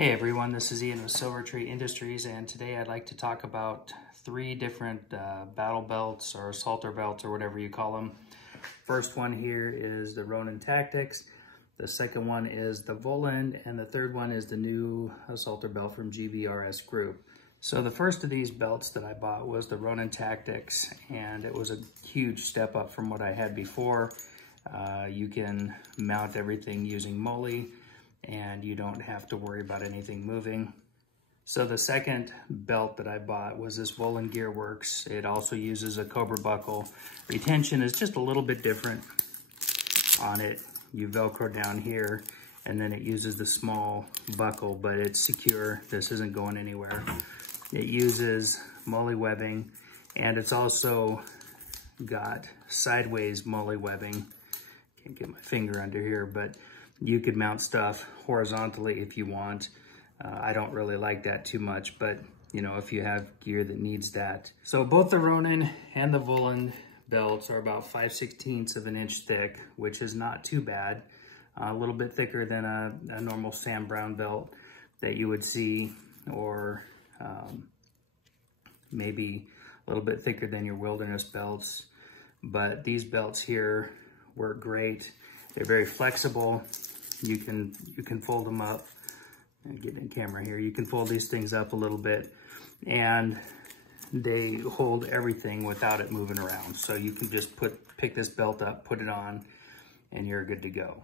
Hey everyone, this is Ian with Silver Tree Industries, and today I'd like to talk about three different battle belts or assaulter belts or whatever you call them. First one here is the Ronin Tactics, the second one is the Volund, and the third one is the new assaulter belt from GBRS Group. So the first of these belts that I bought was the Ronin Tactics, and it was a huge step up from what I had before. You can mount everything using moly, and you don't have to worry about anything moving. So the second belt that I bought was this Volund Gearworks. It also uses a Cobra buckle. Retention is just a little bit different on it. You Velcro down here, and then it uses the small buckle, but it's secure. This isn't going anywhere. It uses moly webbing, and it's also got sideways moly webbing. Can't get my finger under here, but you could mount stuff horizontally if you want. I don't really like that too much, but you know, if you have gear that needs that. So both the Ronin and the Volund belts are about 5/16 of an inch thick, which is not too bad. A little bit thicker than a normal Sam Browne belt that you would see, or maybe a little bit thicker than your wilderness belts. But these belts here work great. They're very flexible. You can fold them up. Get in camera here. You can fold these things up a little bit, and they hold everything without it moving around. So you can just pick this belt up, put it on, and you're good to go.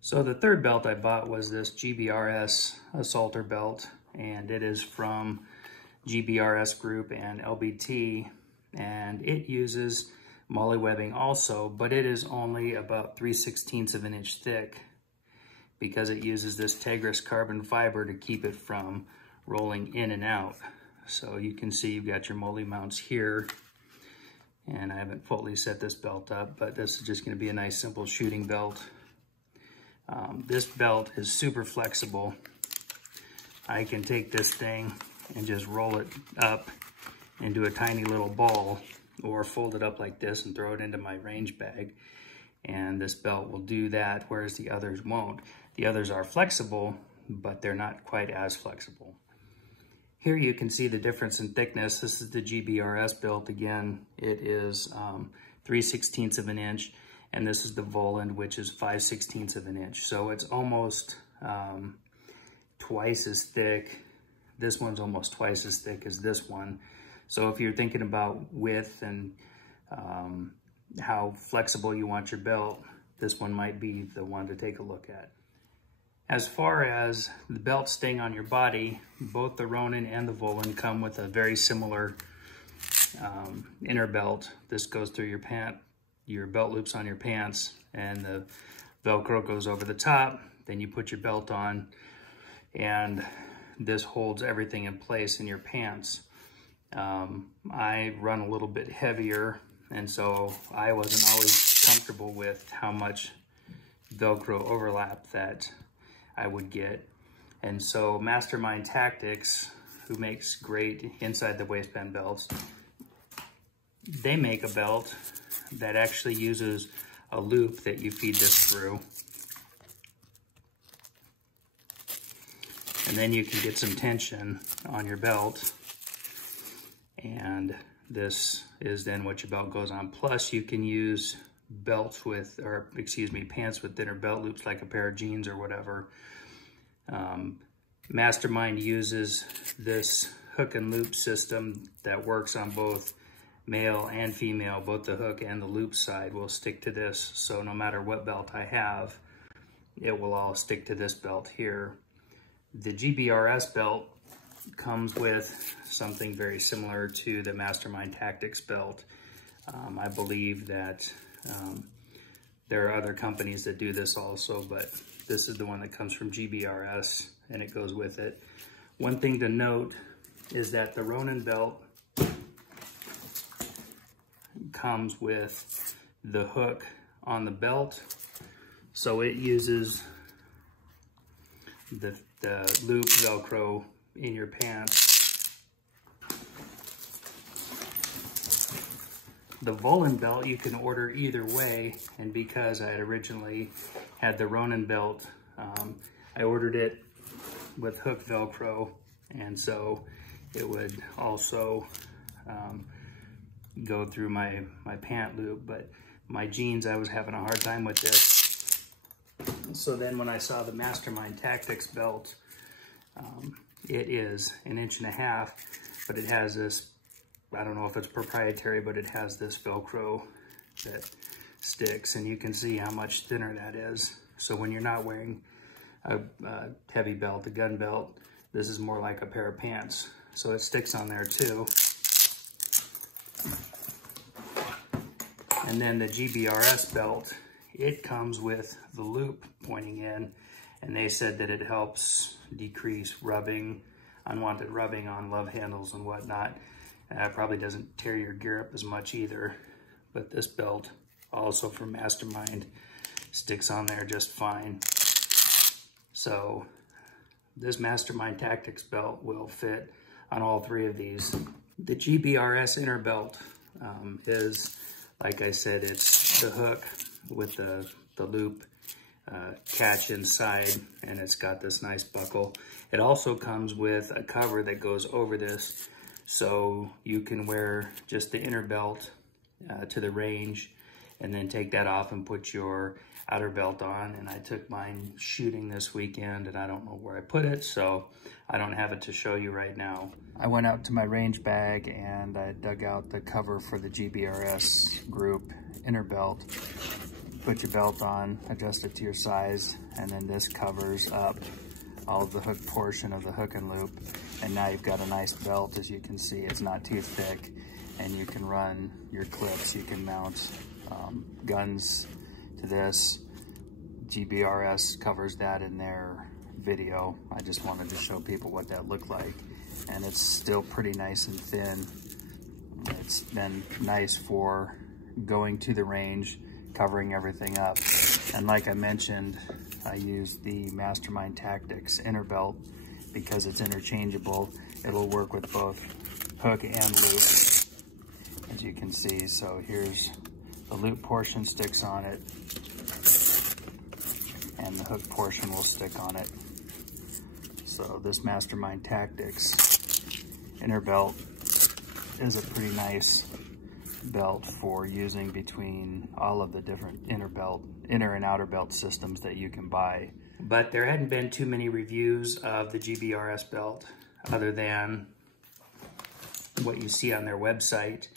So the third belt I bought was this GBRS Assaulter belt, and it is from GBRS Group and LBT, and it uses moly webbing also, but it is only about 3/16 of an inch thick because it uses this Tegris carbon fiber to keep it from rolling in and out. So you can see you've got your moly mounts here, and I haven't fully set this belt up, but this is just going to be a nice simple shooting belt. This belt is super flexible. I can take this thing and just roll it up into a tiny little ball, or fold it up like this and throw it into my range bag. And this belt will do that, whereas the others won't. The others are flexible, but they're not quite as flexible. Here you can see the difference in thickness. This is the GBRS belt again. It is 3/16 of an inch, and this is the Volund, which is 5/16 of an inch. So it's almost twice as thick. This one's almost twice as thick as this one. So if you're thinking about width and how flexible you want your belt, this one might be the one to take a look at. As far as the belt staying on your body, both the Ronin and the Volund come with a very similar inner belt. This goes through your belt loops on your pants, and the Velcro goes over the top. Then you put your belt on, and this holds everything in place in your pants. I run a little bit heavier, and so I wasn't always comfortable with how much Velcro overlap that I would get. And so Mastermind Tactics, who makes great inside the waistband belts, they make a belt that actually uses a loop that you feed this through. And then you can get some tension on your belt. And this is then what your belt goes on. Plus you can use pants with thinner belt loops, like a pair of jeans or whatever. Mastermind uses this hook and loop system that works on both male and female. Both the hook and the loop side will stick to this. So no matter what belt I have, it will all stick to this belt here. The GBRS belt comes with something very similar to the Mastermind Tactics belt. I believe that there are other companies that do this also, but this is the one that comes from GBRS, and it goes with it. One thing to note is that the Ronin belt comes with the hook on the belt, so it uses the loop Velcro in your pants. The Volund belt you can order either way, and because I had originally had the Ronin belt, I ordered it with hook Velcro, and so it would also go through my pant loop. But my jeans, I was having a hard time with this. So then when I saw the Mastermind Tactics belt, it is 1.5 inches, but it has this, I don't know if it's proprietary, but it has this Velcro that sticks, and you can see how much thinner that is. So when you're not wearing a heavy belt, a gun belt, this is more like a pair of pants. So it sticks on there too. And then the GBRS belt, it comes with the loop pointing in, and they said that it helps decrease rubbing, unwanted rubbing on love handles and whatnot. It probably doesn't tear your gear up as much either, but this belt, also from Mastermind, sticks on there just fine. So this Mastermind Tactics belt will fit on all 3 of these. The GBRS inner belt is, like I said, it's the hook with the loop catch inside, and it's got this nice buckle. It also comes with a cover that goes over this, so you can wear just the inner belt to the range and then take that off and put your outer belt on. And I took mine shooting this weekend, and I don't know where I put it, so I don't have it to show you right now. I went out to my range bag and I dug out the cover for the GBRS group inner belt. Put your belt on, adjust it to your size, and then this covers up all of the hook portion of the hook and loop. And now you've got a nice belt. As you can see, it's not too thick, and you can run your clips. You can mount guns to this. GBRS covers that in their video. I just wanted to show people what that looked like. And it's still pretty nice and thin. It's been nice for going to the range, covering everything up. And like I mentioned, I use the Mastermind Tactics inner belt because it's interchangeable. It'll work with both hook and loop, as you can see. So here's the loop portion sticks on it, and the hook portion will stick on it. So this Mastermind Tactics inner belt is a pretty nice belt for using between all of the different inner and outer belt systems that you can buy. But there hadn't been too many reviews of the GBRS belt other than what you see on their website.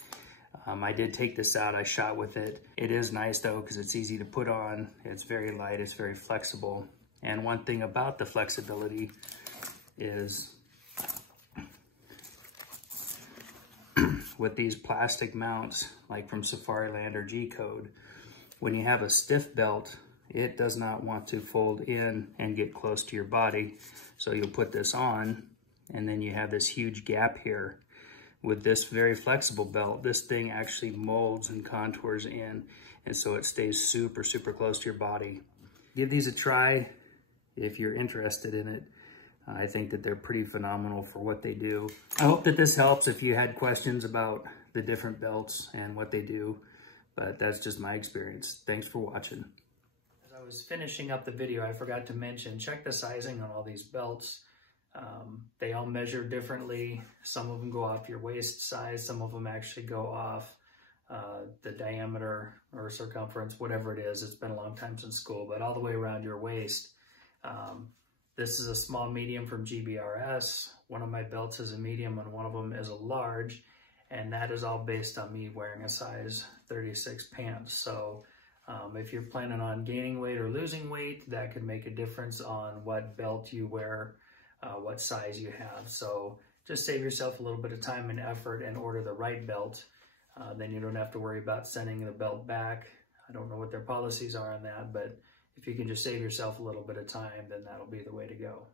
I did take this out, I shot with it. It is nice though, because it's easy to put on. It's very light, it's very flexible. And one thing about the flexibility is with these plastic mounts, like from Safariland or G-Code, when you have a stiff belt, it does not want to fold in and get close to your body. So you'll put this on, and then you have this huge gap here. With this very flexible belt, this thing actually molds and contours in, and so it stays super, super close to your body. Give these a try if you're interested in it. I think that they're pretty phenomenal for what they do. I hope that this helps if you had questions about the different belts and what they do, but that's just my experience. Thanks for watching. As I was finishing up the video, I forgot to mention, check the sizing on all these belts. They all measure differently. Some of them go off your waist size. Some of them actually go off the diameter or circumference, whatever it is. It's been a long time since school, but all the way around your waist. This is a small medium from GBRS. One of my belts is a medium and one of them is a large, and that is all based on me wearing a size 36 pants. So if you're planning on gaining weight or losing weight, that could make a difference on what belt you wear, what size you have. So just save yourself a little bit of time and effort and order the right belt. Then you don't have to worry about sending the belt back. I don't know what their policies are on that, but if you can just save yourself a little bit of time, then that'll be the way to go.